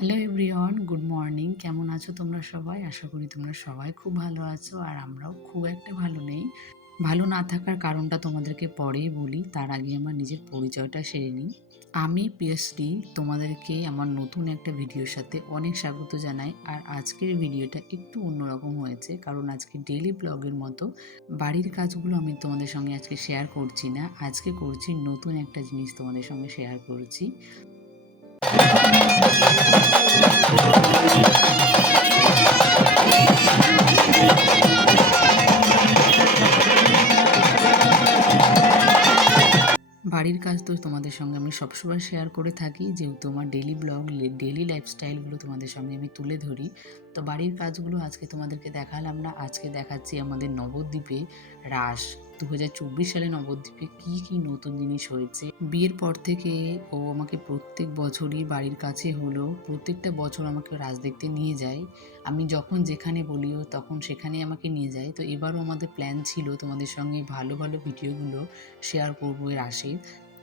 Hello everyone good morning কেমন আছো তোমরা সবাই? আশা করি তোমরা সবাই খুব ভালো আছো আর আমরাও খুব একটা ভালো নেই। ভালো না থাকার কারণটা তোমাদেরকে পরেই বলি, তার আগে আমার নিজের পরিচয়টা সেরে নিই। আমি পিএসডি, তোমাদেরকে আমার নতুন একটা ভিডিওর সাথে অনেক স্বাগত জানাই। আর আজকের ভিডিওটা একটু অন্যরকম হয়েছে, কারণ আজকে ডেলি ব্লগের মতো বাড়ির কাজগুলো আমি তোমাদের সঙ্গে আজকে শেয়ার করছি না। আজকে করছি নতুন একটা জিনিস তোমাদের সঙ্গে শেয়ার করছি। বাড়ির কাজ তো তোমাদের সঙ্গে আমি সবসময় শেয়ার করে থাকি, যেহেতু আমার ডেলি ব্লগ ডেলি লাইফস্টাইলগুলো তোমাদের সঙ্গে আমি তুলে ধরি। তো বাড়ির কাজগুলো আজকে তোমাদেরকে দেখালাম না। আজকে দেখাচ্ছি আমাদের নবদ্বীপে রাস। দু হাজার চব্বিশ সালে নবদ্বীপে কি কি নতুন জিনিস হয়েছে? বিয়ের পর থেকে ও আমাকে প্রত্যেক বছরই বাড়ির কাছে হলো প্রত্যেকটা বছর আমাকে রাস দেখতে নিয়ে যায়। আমি যখন যেখানে বলিও তখন সেখানে আমাকে নিয়ে যায়। তো এবারও আমাদের প্ল্যান ছিল তোমাদের সঙ্গে ভালো ভালো ভিডিওগুলো শেয়ার করব এর আসে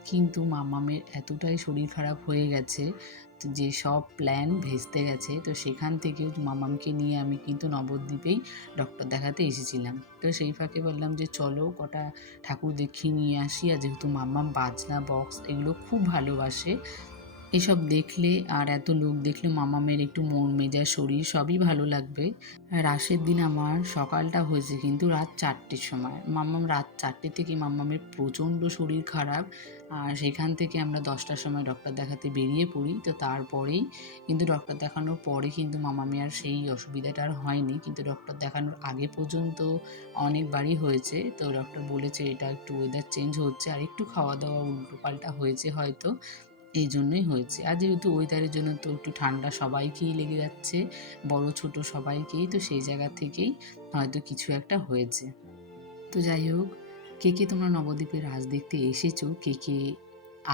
কিন্তু মামামের এতটাই শরীর খারাপ হয়ে গেছে যে সব প্ল্যান ভেস্তে গেছে, তো সেখান থেকেও মামামকে নিয়ে আমি কিন্তু নবদ্বীপেই ডক্টর দেখাতে এসেছিলাম। তো সেই ফাঁকে বললাম যে, চলো কটা ঠাকুর দেখিয়ে নিয়ে আসি। আর যেহেতু মামাম বাজনা বক্স এগুলো খুব ভালোবাসে এসব দেখলে আর এত লোক দেখলে মামা মামামের একটু মন মেজাজ, শরীর সবই ভালো লাগবে। রাসের দিন আমার সকালটা হয়েছে কিন্তু রাত চারটের সময়। মাম্মাম রাত চারটে থেকে মাম্মামের প্রচণ্ড শরীর খারাপ। আর সেখান থেকে আমরা দশটার সময় ডক্টর দেখাতে বেরিয়ে পড়ি। তো তারপরেই কিন্তু ডক্টর দেখানোর পরে কিন্তু মামামি আর সেই অসুবিধাটা আর হয়নি। কিন্তু ডক্টর দেখানোর আগে পর্যন্ত অনেকবারই হয়েছে। তো ডক্টর বলেছে এটা একটু ওয়েদার চেঞ্জ হচ্ছে। আর একটু খাওয়া দাওয়া উল্টো পাল্টা হয়েছে হয়তো। এই জন্যই হয়েছে। আর যেহেতু ওয়েদারের জন্য তো একটু ঠান্ডা সবাইকেই লেগে যাচ্ছে, বড়, ছোট সবাইকেই, তো সেই জায়গা থেকেই হয়তো কিছু একটা হয়েছে। তো যাই হোক, কে কে তোমরা নবদ্বীপের রাজ দেখতে এসেছ? কে কে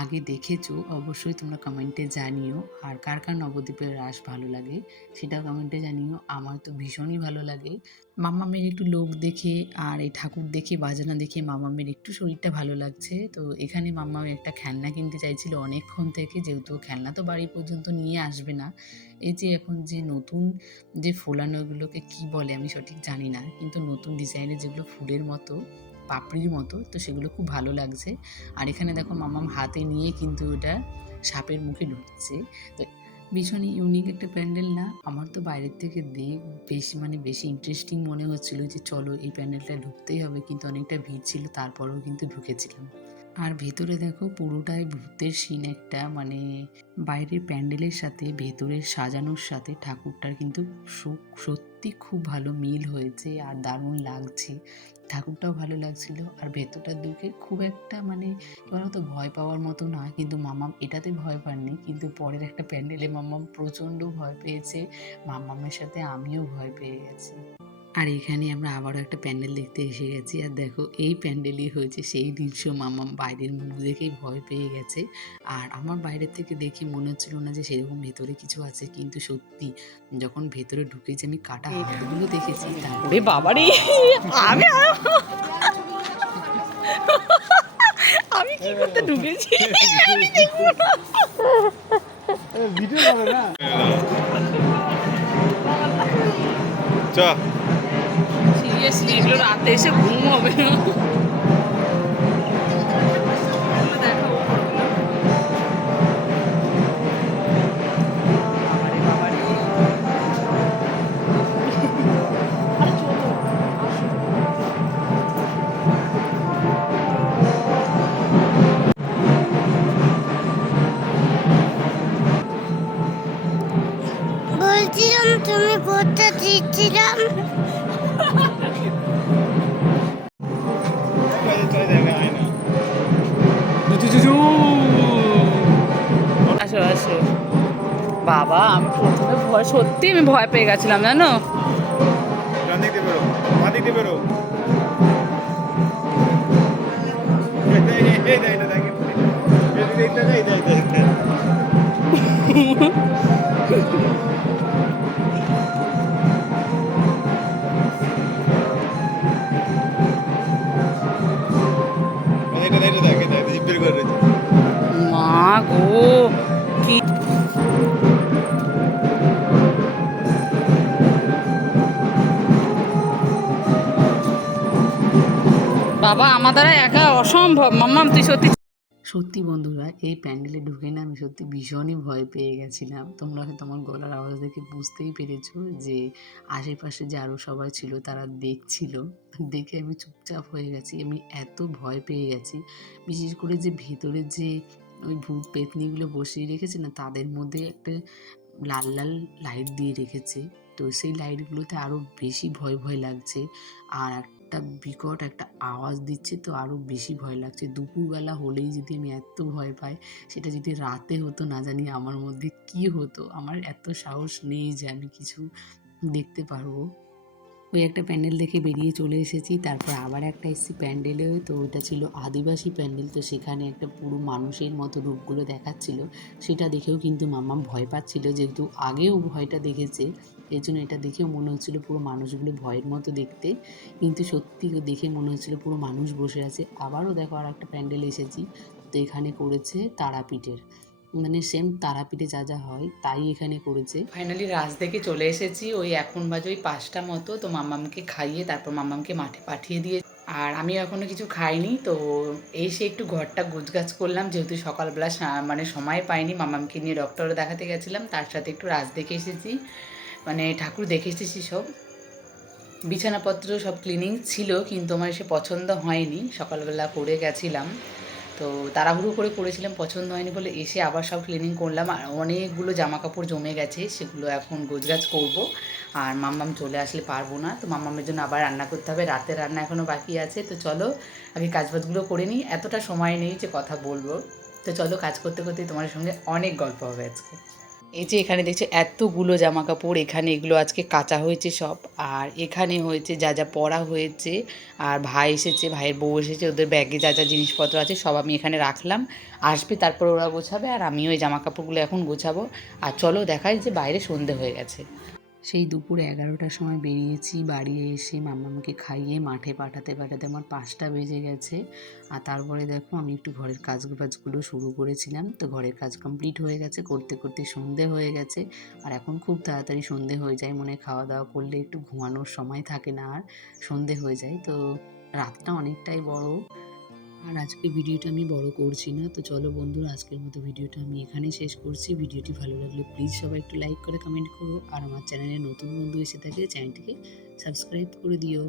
আগে দেখেছ, অবশ্যই তোমরা কমেন্টে জানিও। আর কার কার নবদ্বীপের রাস ভালো লাগে, সেটাও কমেন্টে জানিও। আমার তো ভীষণই ভালো লাগে। মামামের একটু লোক দেখে আর এই ঠাকুর দেখে, বাজানা দেখে মামা মামামের একটু শরীরটা ভালো লাগছে। তো এখানে মাম্মাম একটা খেলনা কিনতে চাইছিল অনেকক্ষণ থেকে, যেহেতু খেলনা তো বাড়ি পর্যন্ত নিয়ে আসবে না। এই যে এখন যে নতুন যে ফোলানোগুলোকে কি বলে আমি সঠিক জানি না, কিন্তু নতুন ডিজাইনের যেগুলো ফুলের মতো পাপড়ির মতো, তো সেগুলো খুব ভালো লাগছে। আর এখানে দেখো মামাম হাতে নিয়ে কিন্তু ওটা সাপের মুখে ঢুকছে। তো ভীষণই ইউনিক একটা প্যান্ডেল না? আমার তো বাইরের থেকে দেখ, বেশি মানে বেশি ইন্টারেস্টিং মনে হচ্ছিল যে চলো এই প্যান্ডেলটা ঢুকতেই হবে। কিন্তু অনেকটা ভিড় ছিল, তারপরেও কিন্তু ঢুকেছিলাম। আর ভেতরে দেখো পুরোটাই ভূতের সিন একটা মানে বাইরের প্যান্ডেলের সাথে ভেতরের সাজানোর সাথে ঠাকুরটার কিন্তু সত্যি খুব ভালো মিল হয়েছে আর দারুণ লাগছে। ঠাকুরটাও ভালো লাগছিল আর ভেতরটার দিকে খুব একটা মানে এবার তো ভয় পাওয়ার মতো না, কিন্তু মামাম এটাতে ভয় পাননি, কিন্তু পরের একটা প্যান্ডেলে মামাম প্রচণ্ড ভয় পেয়েছে, মামামের সাথে আমিও ভয় পেয়ে গেছি। আর এখানে আমরা আবারও একটা প্যান্ডেল দেখতে এসে গেছি। আর দেখো এই প্যান্ডেলই হয়েছে সেই দৃশ্য মামাম বাইরের মুখ দেখেই ভয় পেয়ে গেছে। আর আমার বাইরের থেকে দেখে মনে হচ্ছিল না যে সেরকম ভেতরে কিছু আছে কিন্তু সত্যি যখন ভেতরে ঢুকেছি আমি কাটা হাতগুলো দেখেছি তারপরে বাবারে! আমি আমি কি করতে ঢুকেছি? আমি দেখব না। ভিডিও করে না? চ সিরিয়াসলি এগুলো রাতে এসে ঘুম হবে না। বলছিলাম তুমি পড়তে দিচ্ছিলাম বাবা আমি প্রথমে ভয় সত্যি আমি ভয় পেয়ে গেছিলাম জানো? মা দিক বাবা, আমার দ্বারা একা অসম্ভব। মাম্মাম, তুই সত্যি সত্যি বন্ধুরা, এই প্যান্ডেলে ঢুকে না আমি সত্যি ভীষণই ভয় পেয়ে গেছিলাম। তোমরা হয়তো আমার গলার আওয়াজ দেখে বুঝতেই পেরেছ যে আশেপাশে যে আরও সবাই ছিল তারা দেখছিল। দেখে আমি চুপচাপ হয়ে গেছি, আমি এত ভয় পেয়ে গেছি। বিশেষ করে যে ভেতরে যে ওই ভূত পেতনিগুলো বসিয়ে রেখেছে না, তাদের মধ্যে একটা লাল লাল লাইট দিয়ে রেখেছে। তো সেই লাইটগুলোতে আরও বেশি ভয় ভয় লাগছে। আর একটা বিকট একটা আওয়াজ দিচ্ছে, তো আরও বেশি ভয় লাগছে। দুপুরবেলা হলেই যদি আমি এত ভয় পাই, সেটা যদি রাতে হতো, না জানি আমার মধ্যে কি হতো। আমার এত সাহস নেই যে আমি কিছু দেখতে পারব। ওই একটা প্যান্ডেল দেখে বেরিয়ে চলে এসেছি। তারপর আবার একটা এসেছি প্যান্ডেলে। তো ওটা ছিল আদিবাসী প্যান্ডেল। তো সেখানে একটা পুরো মানুষের মতো রূপগুলো দেখাচ্ছিল। সেটা দেখেও কিন্তু মাম্মা ভয় পাচ্ছিল। যেহেতু আগেও ভয়টা দেখেছে এই জন্য এটা দেখেও মনে হচ্ছিল পুরো মানুষগুলো ভয়ের মতো দেখতে। কিন্তু সত্যি দেখে মনে হচ্ছিল পুরো মানুষ বসে আছে। আবারও দেখো আর একটা প্যান্ডেল এসেছি। তো এখানে করেছে তারাপীঠের। মানে সেম তারাপীঠে যা যা হয়, তাই এখানে করেছে। ফাইনালি রাজ থেকে চলে এসেছি, ওই এখন বাজে ওই পাঁচটা মতো। তো মাম্মামকে খাইয়ে তারপর মাম্মামকে মাঠে পাঠিয়ে দিয়ে আর আমি এখনও কিছু খাইনি, তো এসে একটু ঘরটা গুছগাছ করলাম। যেহেতু সকালবেলা মানে সময় পাইনি মামামকে নিয়ে ডক্টর দেখাতে গেছিলাম। তার সাথে একটু রাজ দেখে এসেছি মানে ঠাকুর দেখে এসেছি সব। বিছানাপত্র সব ক্লিনিং ছিল, কিন্তু আমার সে পছন্দ হয়নি। সকালবেলা করে গেছিলাম। তো তাড়াহুড়ো করে করেছিলাম পছন্দ হয়নি বলে এসে আবার সব ক্লিনিং করলাম। আর অনেকগুলো জামা কাপড় জমে গেছে, সেগুলো এখন গোজগাজ করব। আর মাম্মাম চলে আসলে পারব না, তো মাম্মামের জন্য আবার রান্না করতে হবে। রাতের রান্না এখনও বাকি আছে, তো চলো আগে কাজবাজগুলো করে নিই। এতটা সময় নেই যে কথা বলব। তো চলো কাজ করতে করতে তোমার সঙ্গে অনেক গল্প হবে আজকে। এই যে এখানে দেখছি এতগুলো জামা কাপড় এখানে এগুলো আজকে কাঁচা হয়েছে সব। আর এখানে হয়েছে যা যা পড়া হয়েছে, আর ভাই এসেছে, ভাইয়ের বউ এসেছে, ওদের ব্যাগে যা যা জিনিসপত্র আছে সব আমি এখানে রাখলাম। আসবে, তারপর ওরা গোছাবে, আর আমিও ওই জামা কাপড়গুলো এখন গোছাবো। আর চলো দেখাই যে বাইরে সন্ধে হয়ে গেছে। সেই দুপুর এগারোটার সময় বেরিয়েছি বাড়ি এসে মাম্মাকে খাইয়ে মাঠে পাঠাতে পাঠাতে আমার পাঁচটা বেজে গেছে। আর তারপরে দেখো আমি একটু ঘরের কাজ বাজগুলো শুরু করেছিলাম। তো ঘরের কাজ কমপ্লিট হয়ে গেছে, করতে করতে সন্ধে হয়ে গেছে। আর এখন খুব তাড়াতাড়ি সন্ধে হয়ে যায়, মনে খাওয়া দাওয়া করলে একটু ঘুমানোর সময় থাকে না আর, সন্ধে হয়ে যায়। তো রাতটা অনেকটাই বড়। আর আজকে ভিডিওটা আমি বড় করছি না, তো চলো বন্ধুরা, আজকের মতো ভিডিওটা আমি এখানে শেষ করছি। ভিডিওটি ভালো লাগলে প্লিজ সবাই একটু লাইক করে কমেন্ট করো, আর আমার চ্যানেলে নতুন বন্ধু এসে থাকে চ্যানেলটিকে সাবস্ক্রাইব করে দিও।